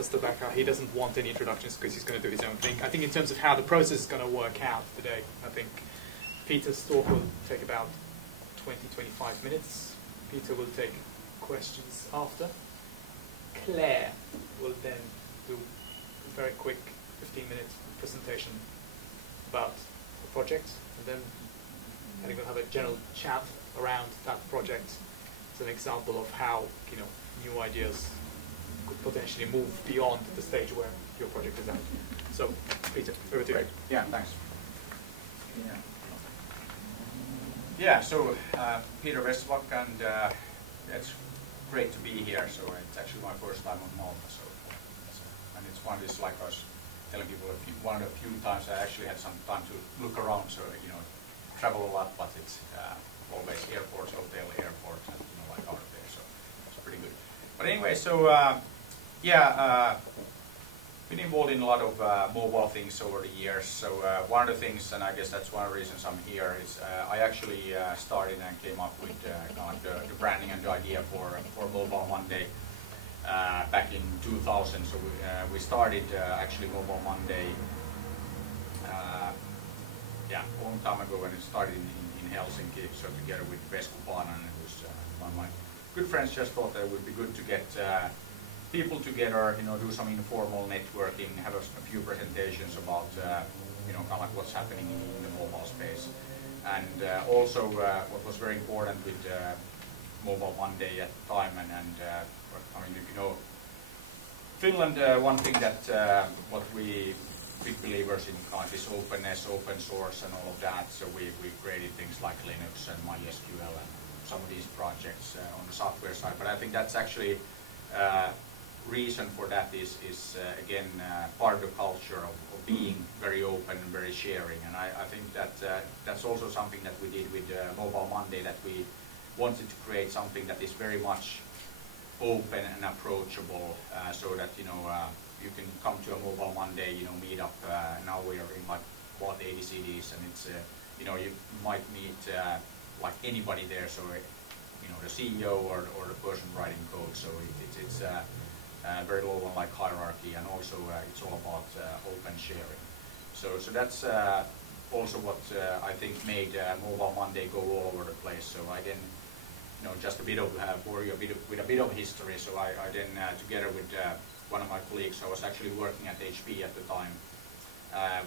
Vesterbacka, he doesn't want any introductions because he's going to do his own thing. I think in terms of how the process is going to work out today, I think Peter's talk will take about 20-25 minutes. Peter will take questions after. Claire will then do a very quick 15-minute presentation about the project, and then I think we'll have a general chat around that project. It's an example of how new ideas could potentially move beyond the stage where your project is at. So, Peter, over to you. Yeah, thanks. Yeah, so Peter Vesterbacka, and it's great to be here. So it's actually my first time on Malta. So, and it's one of these, like I was telling people, one of the few times I actually had some time to look around. So travel a lot, but it's always airports, hotel, airports, and like out there. So it's pretty good. But anyway, so been involved in a lot of mobile things over the years. So one of the things, and I guess that's one of the reasons I'm here, is I actually started and came up with the branding and the idea for Mobile Monday back in 2000. So we started actually Mobile Monday a long time ago, when it started in Helsinki. So together with Vesterbacka, and who's one of my good friends, just thought that it would be good to get people together, do some informal networking, have a few presentations about, kind of like what's happening in the mobile space. And also what was very important with Mobile Monday at the time, and I mean, if you know Finland, one thing that what we big believers in kind of is openness, open source, and all of that. So we created things like Linux and MySQL and some of these projects on the software side. But I think that's actually reason for that is again part of the culture of being very open and very sharing. And I think that that's also something that we did with Mobile Monday, that we wanted to create something that is very much open and approachable, so that you can come to a Mobile Monday meet up. Now we are in like 80 cities, and it's you might meet like anybody there. So the CEO or the person writing code. So it's very low on like hierarchy, and also it's all about open sharing. So that's also what I think made Mobile Monday go all over the place. So I then just a bit of bore you with a bit of history. So I then together with one of my colleagues, I was actually working at HP at the time.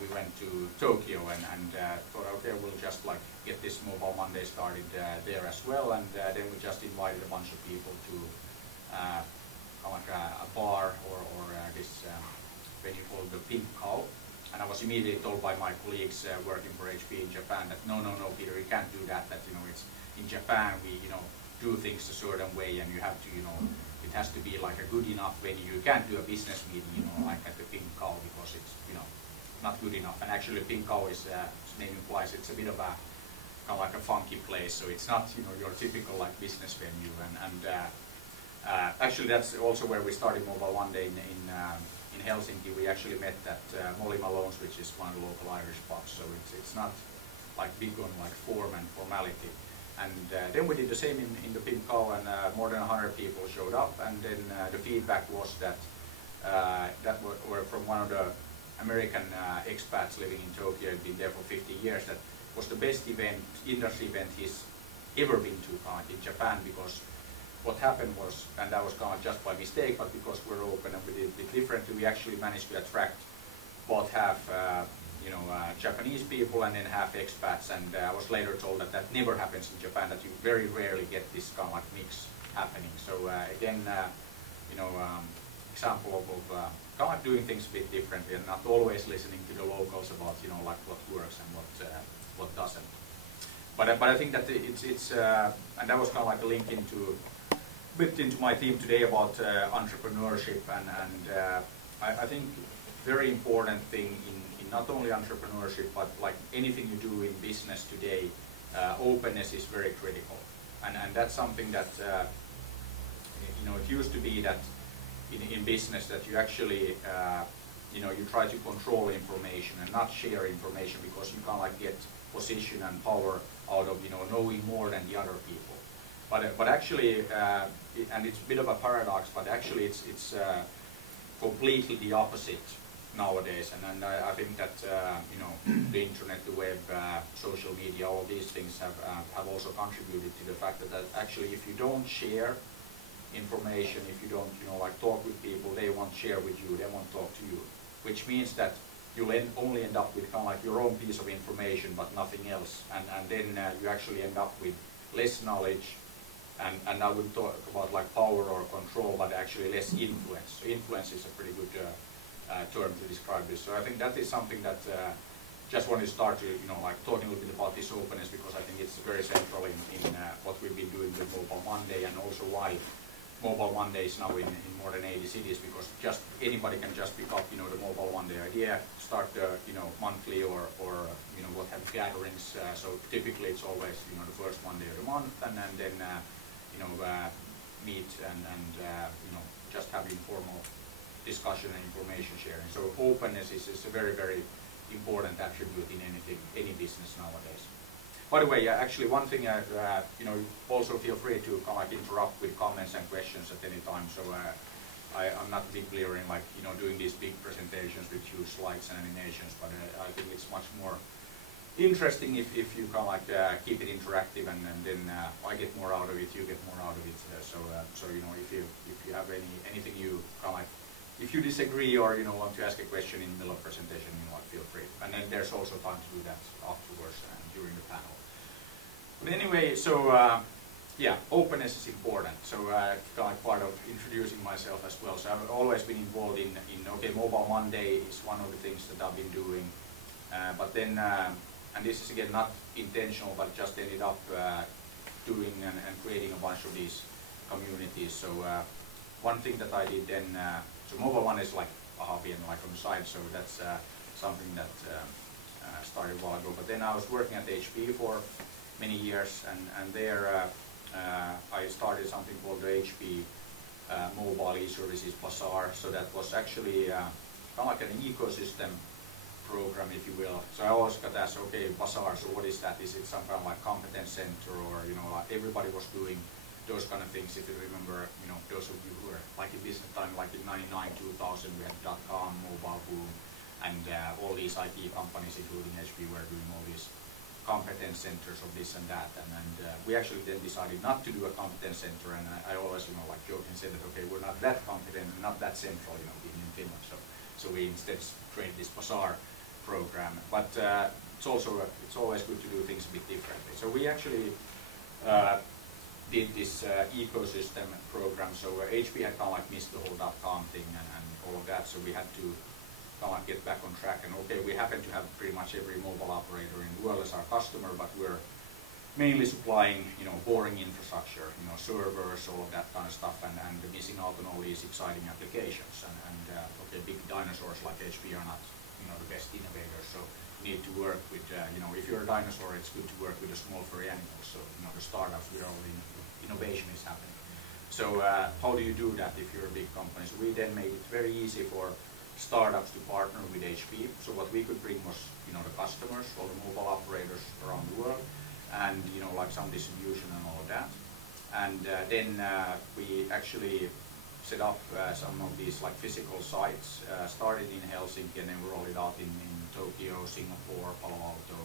We went to Tokyo and thought, okay, we'll just like get this Mobile Monday started there as well. And then we just invited a bunch of people to like a bar or this venue called the Pink Cow. And I was immediately told by my colleagues working for HP in Japan that no, Peter, you can't do that. That it's in Japan we do things a certain way, and you have to it has to be like a good enough venue. You can't do a business meeting like at the Pink Cow, because it's not good enough. And actually Pink Cow is, its name implies, it's a bit of a kind of like a funky place. So it's not your typical like business venue. And actually that's also where we started Mobile Monday in Helsinki. We actually met at Molly Malone's, which is one of the local Irish pubs. So it's not like big on like form and formality. And then we did the same in the Pink Cow, and more than 100 people showed up. And then the feedback was that were from one of the American expats living in Tokyo, had been there for 50 years, that was the best industry event he's ever been to in Japan, because what happened was, and that was kind of just by mistake, but because we're open and we did a bit differently, we actually managed to attract about half Japanese people and then half expats. And I was later told that that never happens in Japan, that you very rarely get this kind of like mix happening. So again, example of kind of like doing things a bit differently and not always listening to the locals about like what works and what doesn't. But I think that it's and that was kind of like a link into my theme today about entrepreneurship, and I think very important thing in not only entrepreneurship, but like anything you do in business today, openness is very critical, and that's something that it used to be that in business that you actually you try to control information and not share information, because you can't like get position and power out of knowing more than the other people. But actually, and it's a bit of a paradox, but actually it's completely the opposite nowadays, and I think that the internet, the web, social media, all these things have also contributed to the fact that actually if you don't share information, if you don't like talk with people, they won't share with you, they won't talk to you, which means that you'll only end up with kind of like your own piece of information but nothing else, and then you actually end up with less knowledge, and I would talk about like power or control, but actually less influence. So influence is a pretty good term to describe this. So I think that is something that just want to start to like talking a little bit about this openness, because I think it's very central in what we've been doing with Mobile Monday, and also why Mobile Monday is now in more than 80 cities, because just anybody can just pick up the Mobile Monday idea, start monthly or what have gatherings. So typically it's always the first Monday of the month, and then meet and just have informal discussion and information sharing. So openness is a very, very important attribute in any business nowadays. By the way, actually one thing, also feel free to interrupt with comments and questions at any time. So I'm not a big believer in doing these big presentations with huge slides and animations, but I think it's much more interesting if you keep it interactive, and then I get more out of it, you get more out of it. So if you have anything you if you disagree or want to ask a question in the middle of presentation, feel free. And then there's also time to do that afterwards during the panel. But anyway, so yeah, openness is important. So part of introducing myself as well. So I've always been involved in Mobile Monday is one of the things that I've been doing. But then, and this is again not intentional, but just ended up doing and creating a bunch of these communities. So one thing that I did then, so Mobile One is like a hobby and like on the side, so that's something that started a while ago. But then I was working at HP for many years, and there I started something called the HP Mobile E-Services Bazaar. So that was actually kind of like an ecosystem program, if you will. So I always got asked, okay, Bazaar, so what is that? Is it some kind of like competence center, or everybody was doing those kind of things? If you remember, those of you who were like in business time, like in 99, 2000, we had .com, mobile boom, and all these IT companies, including HP, were doing all these competence centers of this and that, and we actually then decided not to do a competence center, and I always joke and say that okay, we're not that competent, not that central, being in Finland, so we instead created this Bazaar program. But it's always good to do things a bit differently. So we actually did this ecosystem program. So HP had kind of like missed the whole .com thing and all of that, so we had to get back on track. And okay, we happen to have pretty much every mobile operator in the world as our customer, but we're mainly supplying boring infrastructure, servers, all of that kind of stuff, and missing out on all these exciting applications. And okay, big dinosaurs like HP are not the best innovators, so you need to work with if you're a dinosaur, it's good to work with the small furry animals. So the startups where all the innovation is happening. So how do you do that if you're a big company? So we then made it very easy for startups to partner with HP. So what we could bring was the customers, all the mobile operators around the world, and like some distribution and all of that. And then we actually set up some of these like physical sites. Started in Helsinki, and then we rolled it out in Tokyo, Singapore, Palo Alto,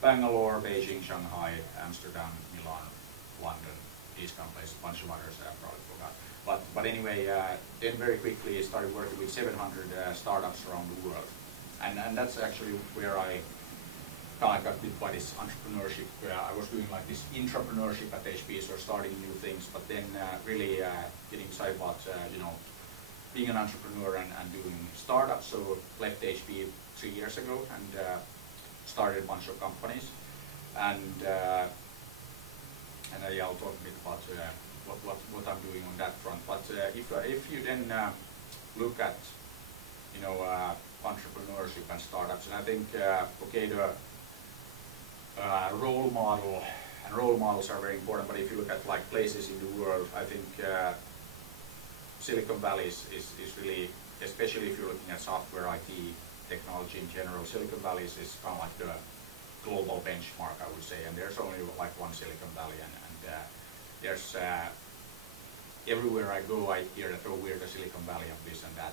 Bangalore, Beijing, Shanghai, Amsterdam, Milan, London, these kind of places, a bunch of others I probably forgot. But anyway, then very quickly started working with 700 startups around the world. And that's actually where I got bit by this entrepreneurship. I was doing like this intrapreneurship at HP, so starting new things, but then really getting excited about being an entrepreneur and doing startups. So left HP 3 years ago and started a bunch of companies. And yeah, I'll talk a bit about what I'm doing on that front. But if you then look at entrepreneurship and startups, and I think okay, the role model, and role models are very important. But if you look at like places in the world, I think Silicon Valley is really, especially if you're looking at software, IT, technology in general, Silicon Valley is kind of like the global benchmark, I would say. And there's only like one Silicon Valley, and there's everywhere I go, I hear that, oh, we're the Silicon Valley of this and that.